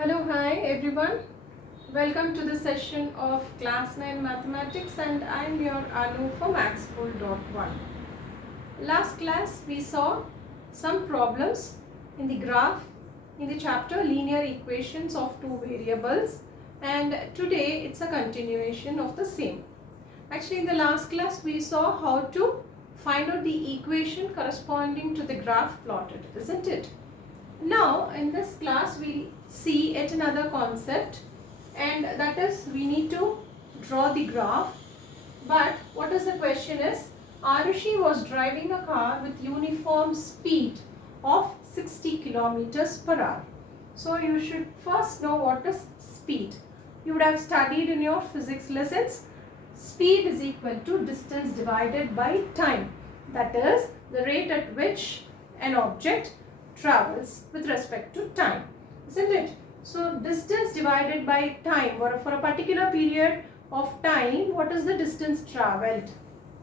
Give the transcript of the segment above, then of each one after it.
Hello, hi everyone. Welcome to the session of Class 9 Mathematics, and I am your Anu from Maxpool.1. Last class we saw some problems in the graph in the chapter Linear Equations of Two Variables, and today it's a continuation of the same. Actually, in the last class we saw how to find out the equation corresponding to the graph plotted, isn't it? Now in this class we see yet another concept, and that is we need to draw the graph. But what is the question is, Arushi was driving a car with uniform speed of 60 kilometers per hour. So you should first know what is speed. You would have studied in your physics lessons. Speed is equal to distance divided by time. That is the rate at which an object travels with respect to time, isn't it? So distance divided by time, or for a particular period of time, what is the distance travelled,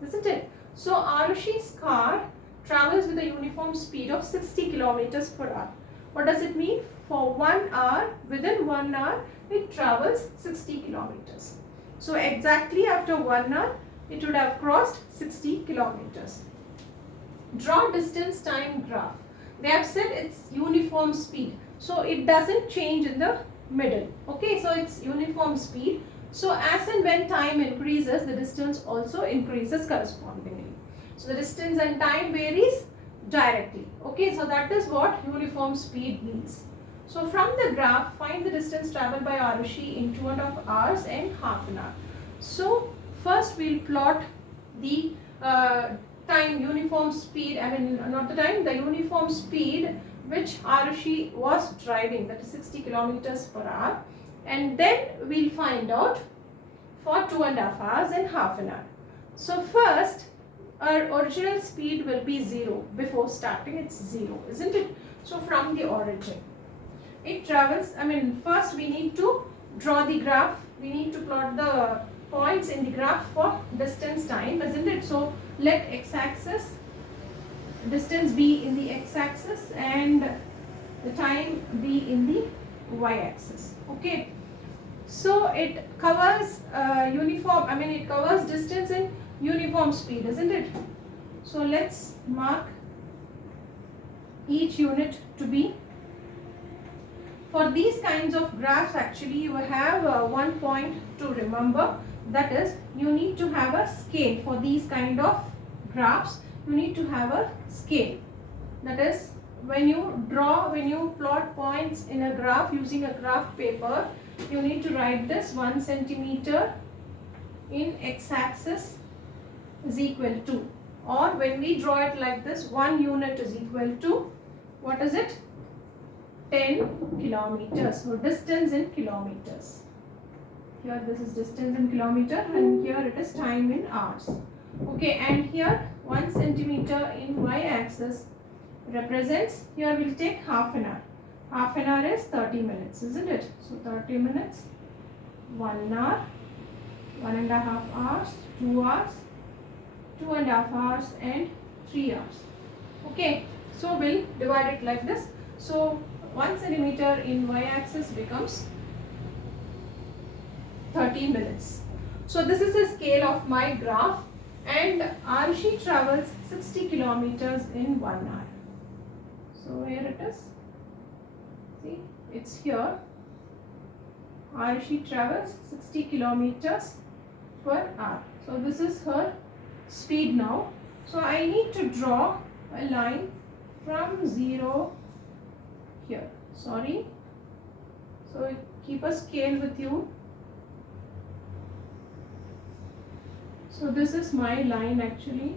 isn't it? So Arushi's car travels with a uniform speed of 60 kilometers per hour. What does it mean? For 1 hour, within 1 hour, it travels 60 kilometers. So exactly after 1 hour, it would have crossed 60 kilometers. Draw distance time graph. They have said it's uniform speed, so it doesn't change in the middle. Okay, so it's uniform speed. So as and when time increases, the distance also increases correspondingly. So the distance and time varies directly. Okay, so that is what uniform speed means. So from the graph, find the distance traveled by Arushi in 2.5 hours and half an hour. So first we'll plot the time, uniform speed, not the time, the uniform speed which Arushi was driving, that is 60 kilometers per hour, and then we'll find out for 2.5 hours and half an hour. So first our original speed will be 0. Before starting it's 0, isn't it? So from the origin it travels, first we need to draw the graph, we need to plot the points in the graph for distance time, isn't it? So let x-axis, distance be in the x-axis and the time be in the y-axis. Okay, so it covers it covers distance in uniform speed, isn't it? So let's mark each unit to be. For these kinds of graphs, actually you have one point to remember, that is you need to have a scale. For these kind of graphs you need to have a scale. That is, when you plot points in a graph using a graph paper, you need to write this 1 centimeter in x-axis is equal to, or when we draw it like this, 1 unit is equal to, what is it? 10 kilometers. So distance in kilometers. Here this is distance in kilometer, and here it is time in hours. Okay, and here 1 centimeter in y-axis represents, here we'll take half an hour. Half an hour is 30 minutes, isn't it? So 30 minutes, 1 hour, 1.5 hours, 2 hours, 2.5 hours and 3 hours. Okay, so we'll divide it like this. So 1 centimeter in y-axis becomes 30 minutes. So this is the scale of my graph, and Arushi travels 60 kilometers in 1 hour. So here it is. See, it's here. Arushi travels 60 kilometers per hour. So this is her speed now. So I need to draw a line from 0 here. Sorry. So keep a scale with you. So this is my line actually.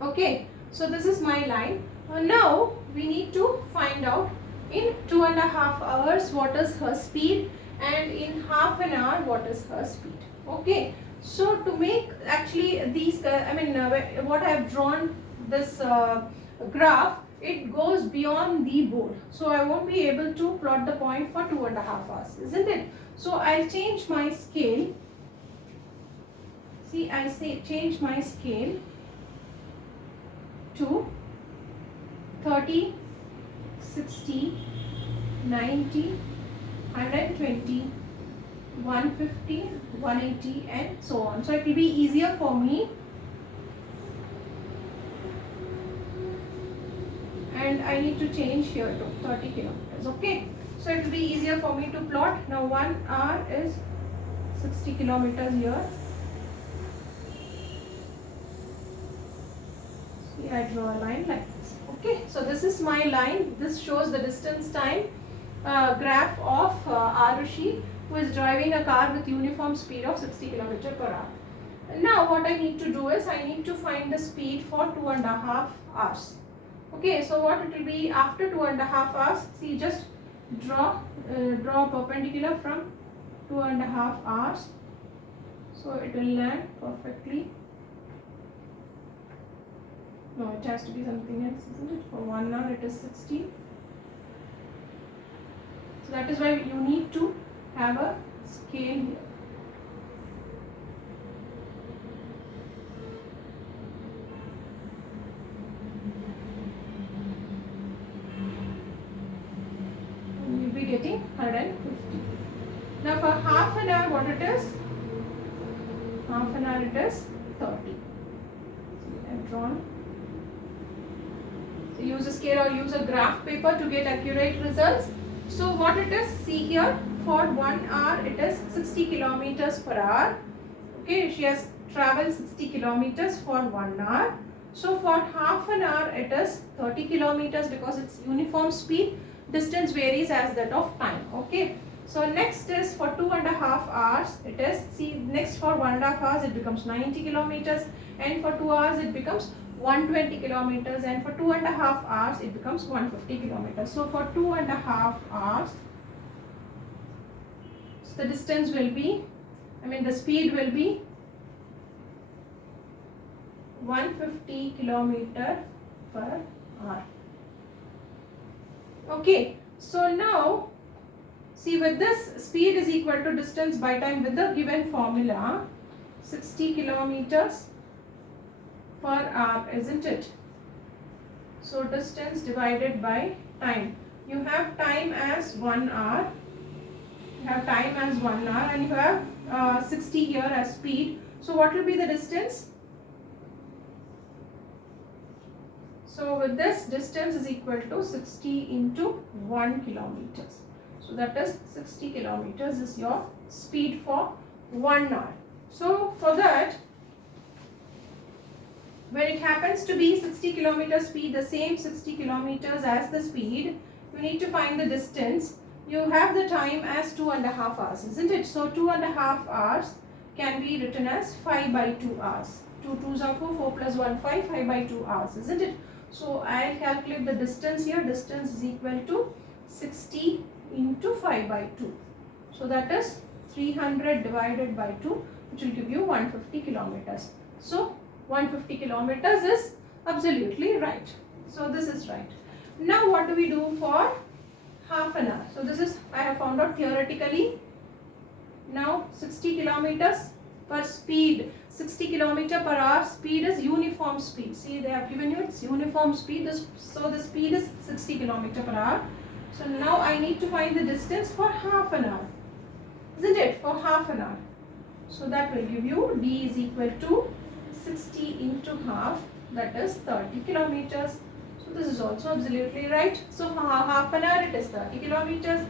Okay, so this is my line. Now we need to find out in 2.5 hours what is her speed, and in half an hour what is her speed. Okay, so to make actually these, what I have drawn this graph, it goes beyond the board. So I won't be able to plot the point for 2.5 hours, isn't it? So I'll change my scale. See, I say change my scale to 30 60, 90, 120, 150, 180 and so on. So it will be easier for me, and I need to change here to 30 kilometers. Okay, so it will be easier for me to plot. Now 1 hour is 60 kilometers here. See, I draw a line like this. Okay, so this is my line. This shows the distance time graph of Arushi, who is driving a car with uniform speed of 60 km per hour. Now what I need to do is I need to find the speed for 2.5 hours. Okay, so what it will be after 2.5 hours? See, just draw perpendicular from 2.5 hours. So it will land perfectly. No, it has to be something else, isn't it? For 1 hour it is 60. So that is why you need to have a scale here. And you'll be getting 150. Now for half an hour, what it is? Half an hour it is 30. See, I have drawn. So use a scale or use a graph paper to get accurate results. So what it is, see here, for 1 hour it is 60 kilometers per hour. Okay, she has traveled 60 kilometers for 1 hour. So for half an hour it is 30 kilometers because it's uniform speed. Distance varies as that of time. Okay, so next is for 2.5 hours it is, see, next for 1.5 hours it becomes 90 kilometers, and for 2 hours it becomes 120 kilometers, and for 2.5 hours it becomes 150 kilometers. So for 2.5 hours, so the distance will be, the speed will be 150 kilometer per hour. Okay, so now see, with this, speed is equal to distance by time with the given formula, 60 kilometers per hour, isn't it? So distance divided by time. You have time as 1 hour. You have time as 1 hour, and you have 60 here as speed. So what will be the distance? So with this, distance is equal to 60 into 1 kilometers. So that is 60 kilometers is your speed for 1 hour. So for that, when it happens to be 60 kilometer speed, the same 60 kilometers as the speed, you need to find the distance. You have the time as 2.5 hours, isn't it? So 2.5 hours can be written as 5 by 2 hours. 2 2s are 4, 4 plus 1, 5, 5 by 2 hours, isn't it? So I'll calculate the distance here. Distance is equal to 60 into 5 by 2. So that is 300 divided by 2, which will give you 150 kilometers. So 150 kilometers is absolutely right. So this is right. Now what do we do for half an hour? So this is, I have found out theoretically. Now 60 kilometers per speed, 60 kilometer per hour speed is uniform speed. See, they have given you its uniform speed. So the speed is 60 kilometer per hour. So now I need to find the distance for half an hour, isn't it? For half an hour. So that will give you D is equal to 60 into half, that is 30 kilometers. So this is also absolutely right. So for half an hour it is 30 kilometers,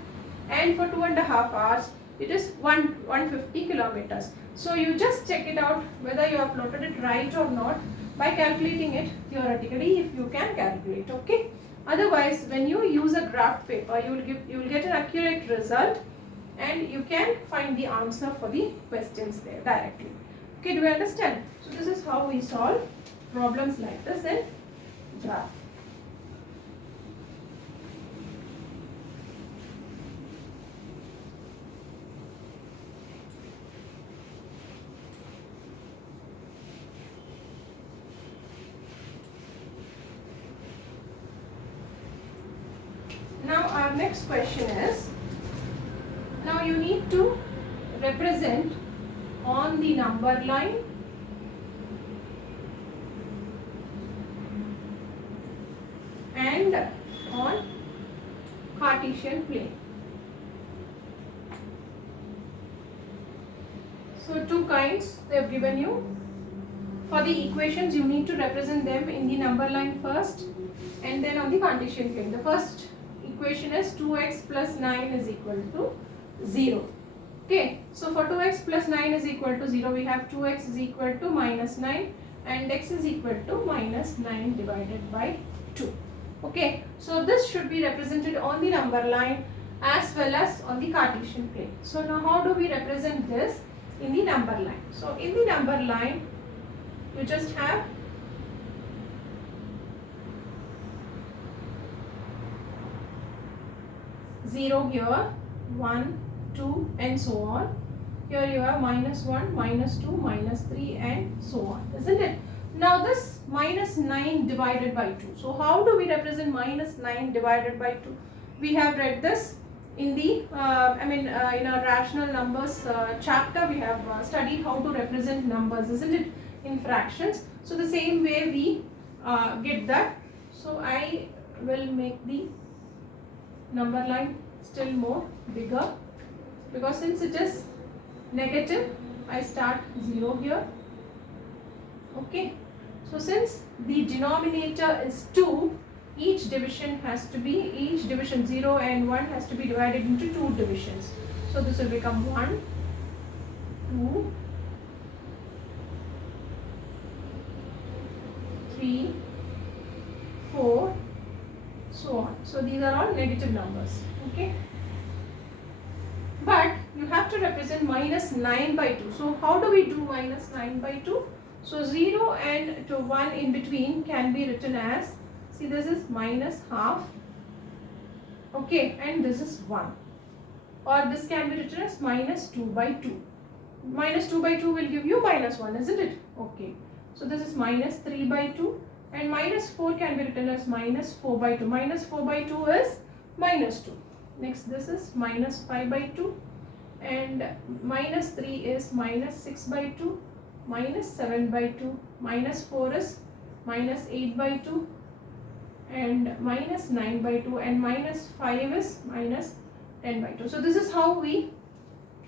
and for 2.5 hours it is 150 kilometers. So you just check it out whether you have plotted it right or not by calculating it theoretically, if you can calculate. Okay. Otherwise, when you use a graph paper, you will get an accurate result, and you can find the answer for the questions there directly. Okay, do you understand? So this is how we solve problems like this in graph. Now our next question is, now you need to represent on the number line and on Cartesian plane. So two kinds they have given you. For the equations you need to represent them in the number line first and then on the Cartesian plane. The first equation is 2x plus 9 is equal to 0. Okay, so for 2x plus 9 is equal to 0, we have 2x is equal to minus 9 and x is equal to minus 9 divided by 2. Okay, so this should be represented on the number line as well as on the Cartesian plane. So now how do we represent this in the number line? So in the number line, you just have zero here, 1, 2 and so on. Here you have minus 1, minus 2, minus 3 and so on, isn't it? Now this minus 9 divided by 2. So how do we represent minus 9 divided by 2? We have read this in the, in our rational numbers chapter. We have studied how to represent numbers, isn't it, in fractions. So the same way we get that. So I will make the number line still more bigger, because since it is negative, I start 0 here. Okay, so since the denominator is 2, each division 0 and 1 has to be divided into 2 divisions. So this will become 1, 2, 3, 4, so on. So these are all negative numbers. Okay, but you have to represent minus 9 by 2. So how do we do minus 9 by 2? So 0 and to 1 in between can be written as, see, this is minus half, okay, and this is 1, or this can be written as minus 2 by 2. Minus 2 by 2 will give you minus 1, isn't it? Okay, so this is minus 3 by 2, and minus 4 can be written as minus 4 by 2. Minus 4 by 2 is minus 2. Next, this is minus 5 by 2, and minus 3 is minus 6 by 2, minus 7 by 2, minus 4 is minus 8 by 2, and minus 9 by 2, and minus 5 is minus 10 by 2. So this is how we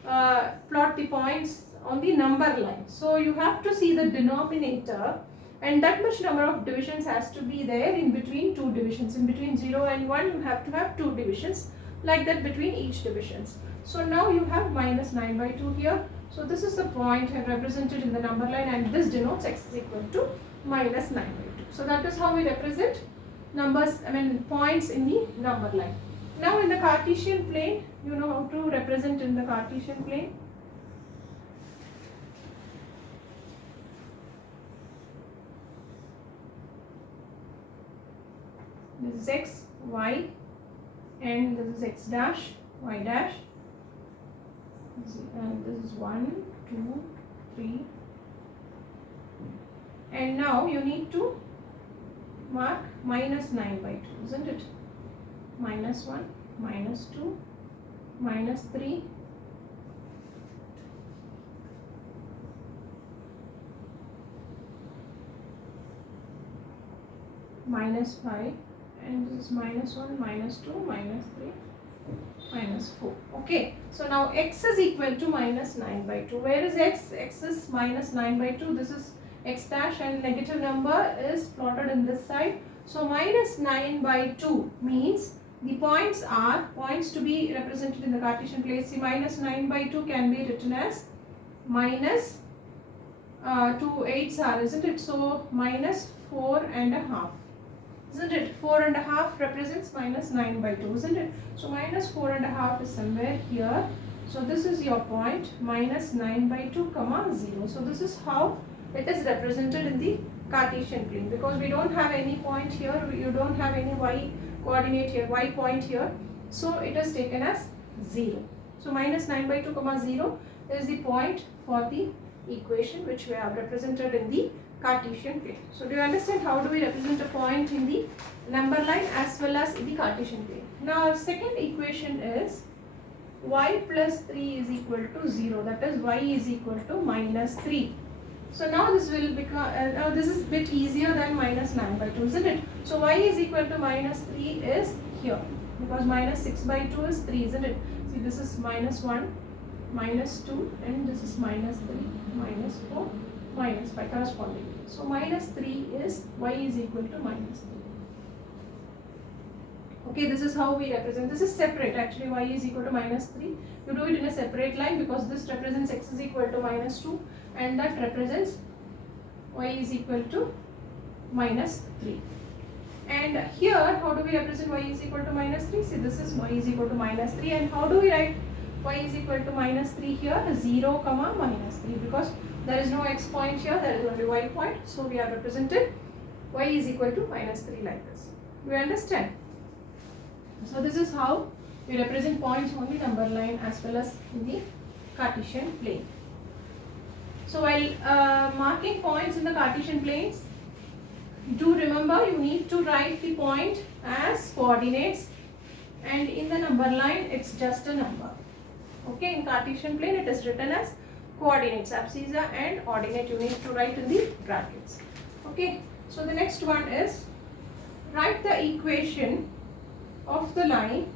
plot the points on the number line. So you have to see the denominator, and that much number of divisions has to be there in between 2 divisions. In between 0 and 1 you have to have 2 divisions, like that between each divisions. So now you have minus 9 by 2 here. So this is the point represented in the number line, and this denotes x is equal to minus 9 by 2. So that is how we represent numbers, points in the number line. Now in the Cartesian plane, you know how to represent in the Cartesian plane. This is x, y, and this is x dash, y dash, and this is 1, 2, 3, and now you need to mark minus 9 by 2, isn't it? Minus 1, minus 2, minus 3, minus 5, and this is minus 1, minus 2, minus 3, minus 4. Okay, so now x is equal to minus 9 by 2. Where is x? X is minus 9 by 2. This is x dash, and negative number is plotted in this side. So minus 9 by 2 means the points are points to be represented in the Cartesian plane. See, minus 9 by 2 can be written as minus 2 eighths are, isn't it? So minus 4 and a half. Isn't it? 4 and a half represents minus 9 by 2, isn't it? So minus 4 and a half is somewhere here. So this is your point, minus 9 by 2 comma 0. So this is how it is represented in the Cartesian plane, because we don't have any point here, you don't have any y coordinate here, y point here. So it is taken as 0. So minus 9 by 2 comma 0 is the point for the equation which we have represented in the Cartesian plane. So do you understand how do we represent a point in the number line as well as in the Cartesian plane? Now our second equation is y plus 3 is equal to 0, that is y is equal to minus 3. So now this will become, this is a bit easier than minus 9 by 2, isn't it? So y is equal to minus 3 is here. because minus 6 by 2 is 3, isn't it? See, this is minus 1, minus 2, and this is minus 3, minus 4, minus 5 correspondingly. So minus 3 is y is equal to minus 3. Okay, this is how we represent. This is separate actually, y is equal to minus 3. You do it in a separate line because this represents x is equal to minus 2 and that represents y is equal to minus 3. And here, how do we represent y is equal to minus 3? See, this is y is equal to minus 3. And how do we write y is equal to minus 3 here? 0 comma minus 3, because there is no x point here, there is only y point. So we have represented y is equal to minus 3 like this. Do you understand? So this is how we represent points on the number line as well as in the Cartesian plane. So while marking points in the Cartesian planes, do remember you need to write the point as coordinates, and in the number line it's just a number. Okay, in Cartesian plane it is written as coordinates, abscissa and ordinate you need to write in the brackets. Okay, so the next one is write the equation of the line,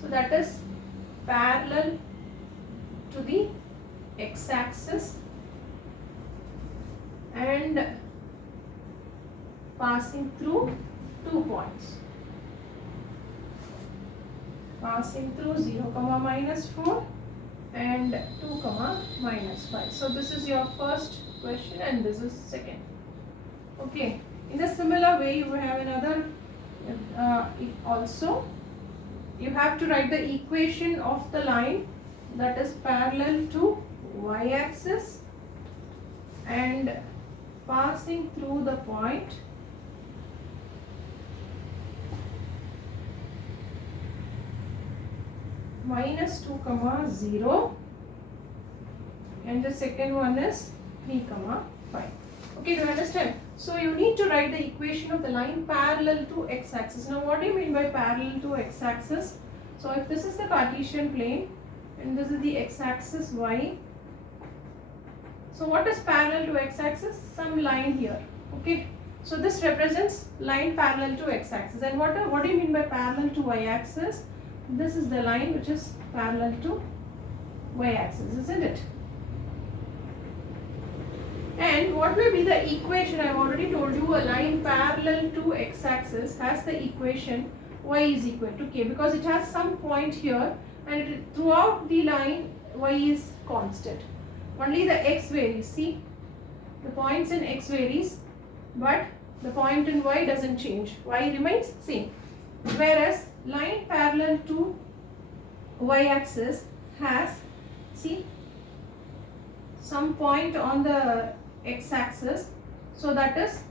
so that is parallel to the x-axis and passing through 2 points, passing through 0 comma minus 4 and 2 comma minus 5. So this is your first question and this is second. Okay, in a similar way you have another also. You have to write the equation of the line that is parallel to y-axis and passing through the point minus 2 comma 0, and the second one is 3 comma 5. Okay, do you understand? So you need to write the equation of the line parallel to x-axis. Now what do you mean by parallel to x-axis? So if this is the Cartesian plane and this is the x-axis y, so what is parallel to x-axis? Some line here. Okay, so this represents line parallel to x-axis. And what do you mean by parallel to y-axis? This is the line which is parallel to y-axis, isn't it? And what will be the equation? I have already told you a line parallel to x-axis has the equation y is equal to k, because it has some point here and throughout the line y is constant. Only the x varies. See, the points in x varies, but the point in y doesn't change. Y remains same. Whereas line parallel to y-axis has, see, some point on the x-axis, so that is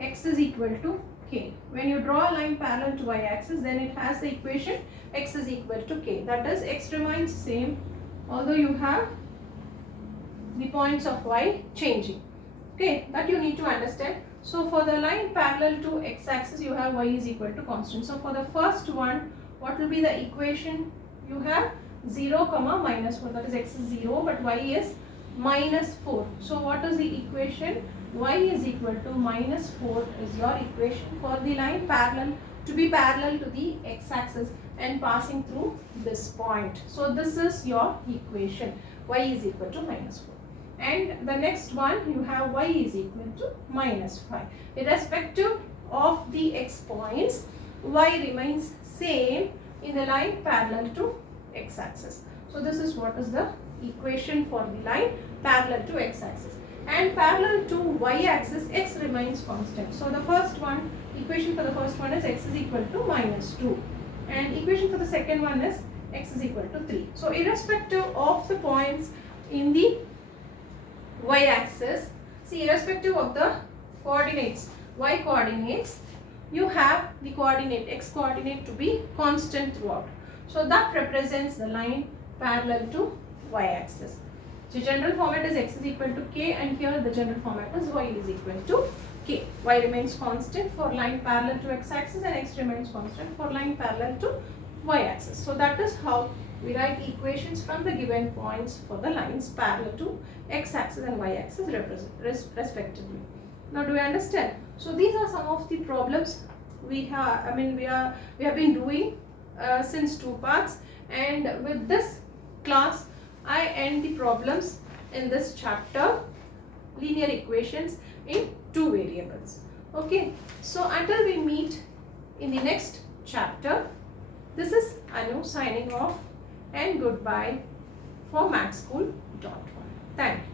x is equal to k. When you draw a line parallel to y-axis, then it has the equation x is equal to k. That is, x remains same although you have the points of y changing. Okay, that you need to understand. So for the line parallel to x-axis, you have y is equal to constant. So for the first one, what will be the equation? You have 0 comma minus 4, that is x is 0 but y is minus 4. So what is the equation? Y is equal to minus 4 is your equation for the line parallel to be parallel to the x-axis and passing through this point. So this is your equation, y is equal to minus 4. And the next one, you have y is equal to minus 5. Irrespective of the x points, y remains same in the line parallel to x-axis. So this is what is the equation for the line parallel to x-axis. And parallel to y-axis, x remains constant. So the first one, equation for the first one is x is equal to minus 2. And equation for the second one is x is equal to 3. So irrespective of the points in the y-axis, see, irrespective of the coordinates, y coordinates, you have the coordinate x coordinate to be constant throughout. So that represents the line parallel to y-axis. So general format is x is equal to k, and here the general format is y is equal to k. Y remains constant for line parallel to x-axis and x remains constant for line parallel to y-axis. So that is how we write equations from the given points for the lines parallel to x-axis and y-axis respectively. Now do you understand? So these are some of the problems we have we have been doing since 2 parts, and with this class I end the problems in this chapter, linear equations in 2 variables. Okay, so until we meet in the next chapter, this is Anu signing off, and goodbye for mathschool.1. Thank you.